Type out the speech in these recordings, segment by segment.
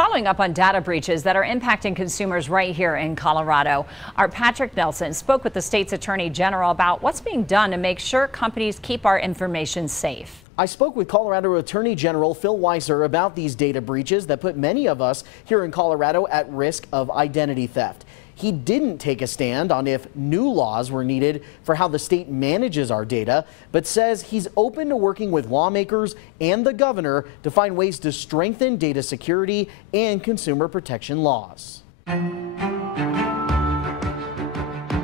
Following up on data breaches that are impacting consumers right here in Colorado, our Patrick Nelson spoke with the state's Attorney General about what's being done to make sure companies keep our information safe. I spoke with Colorado Attorney General Phil Weiser about these data breaches that put many of us here in Colorado at risk of identity theft. He didn't take a stand on if new laws were needed for how the state manages our data, but says he's open to working with lawmakers and the governor to find ways to strengthen data security and consumer protection laws.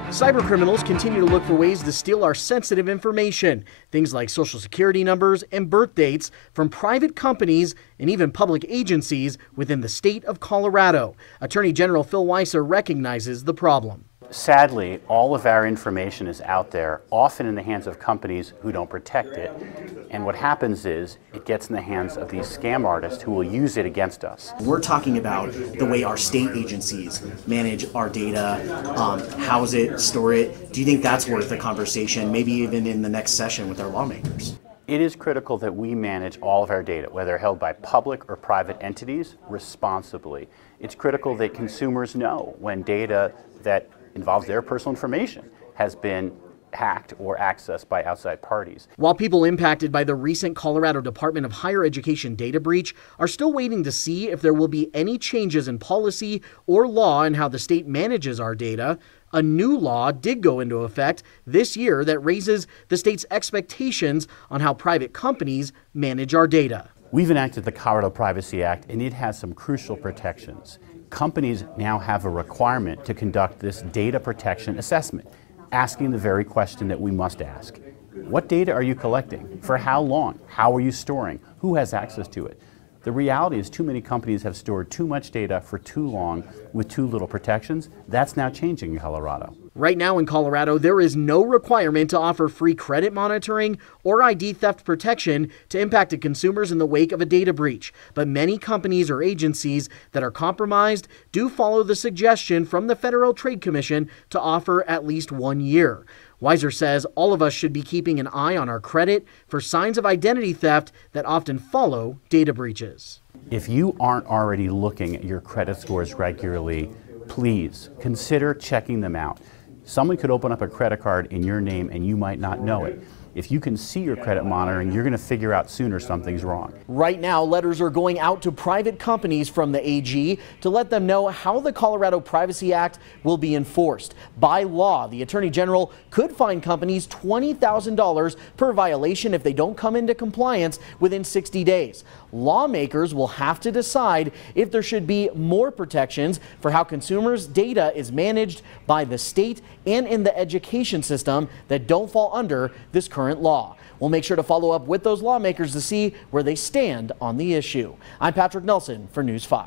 Cybercriminals continue to look for ways to steal our sensitive information, things like social security numbers and birth dates from private companies and even public agencies within the state of Colorado. Attorney General Phil Weiser recognizes the problem. Sadly, all of our information is out there, often in the hands of companies who don't protect it. And what happens is it gets in the hands of these scam artists who will use it against us. We're talking about the way our state agencies manage our data, house it, store it. Do you think that's worth a conversation, maybe even in the next session with our lawmakers? It is critical that we manage all of our data, whether held by public or private entities, responsibly. It's critical that consumers know when data that involves their personal information has been hacked or accessed by outside parties. While people impacted by the recent Colorado Department of Higher Education data breach are still waiting to see if there will be any changes in policy or law in how the state manages our data, a new law did go into effect this year that raises the state's expectations on how private companies manage our data. We've enacted the Colorado Privacy Act, and it has some crucial protections. Companies now have a requirement to conduct this data protection assessment, asking the very question that we must ask. What data are you collecting? For how long? How are you storing? Who has access to it? The reality is too many companies have stored too much data for too long with too little protections. That's now changing in Colorado. Right now in Colorado, there is no requirement to offer free credit monitoring or ID theft protection to impacted consumers in the wake of a data breach. But many companies or agencies that are compromised do follow the suggestion from the Federal Trade Commission to offer at least 1 year. Weiser says all of us should be keeping an eye on our credit for signs of identity theft that often follow data breaches. If you aren't already looking at your credit scores regularly, please consider checking them out. Someone could open up a credit card in your name and you might not know it. If you can see your credit monitoring, you're going to figure out sooner something's wrong. Right now, letters are going out to private companies from the AG to let them know how the Colorado Privacy Act will be enforced. By law, the Attorney General could fine companies $20,000 per violation if they don't come into compliance within 60 days. Lawmakers will have to decide if there should be more protections for how consumers' data is managed by the state and in the education system that don't fall under this current law. We'll make sure to follow up with those lawmakers to see where they stand on the issue. I'm Patrick Nelson for News 5.